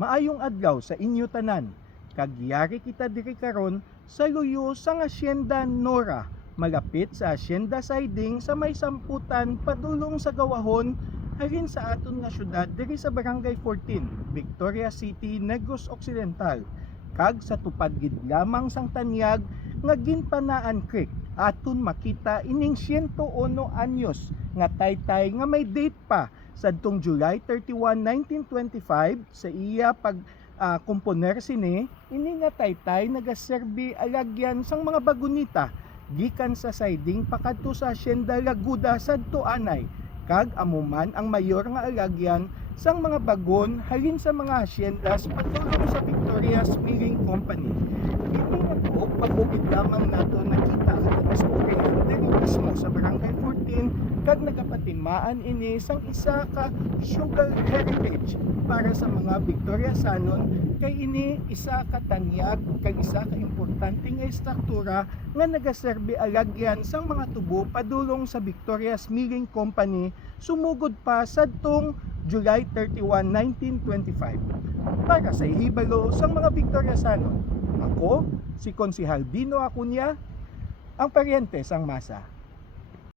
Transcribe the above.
Maayong adlaw sa inyo tanan. Kagyari kita diri karon sa luyo sang Hacienda Nora, malapit sa Hacienda Siding sa may samputan padulong sa Gawahon halin sa aton nga syudad diri sa Barangay 14, Victoria City, Negros Occidental. Kag sa tupad gid lamang sang tanyag nga ginpanaan creek aton makita ining 101 anyos nga taytay nga may date pa sadtong July 31, 1925 sa iya pag komponer sini ini nga taytay nagaserbi alagyan sang mga bagunita gikan sa siding pakadto sa Hacienda Laguda sadto anay kag amuman ang mayor nga alagyan sang mga bagon halin sa mga haciendas patulong sa Victoria's Milling Company. Hindi na po pagugid lamang nato nakita ang istorya diri mismo sa Barangay 14 kag nagapatimaan ini sang isa ka sugar heritage para sa mga Victoriasanon kay ini isa ka tanyag kag isa ka importante nga istruktura nga nagaserbi alagyan sang mga tubo padulong sa Victoria's Milling Company sumugod pa sadtong July 31, 1925. Para sa ihibalo sang mga Victoriasanon, ako si Konsehal Dino Acuña, ang paryente sang masa.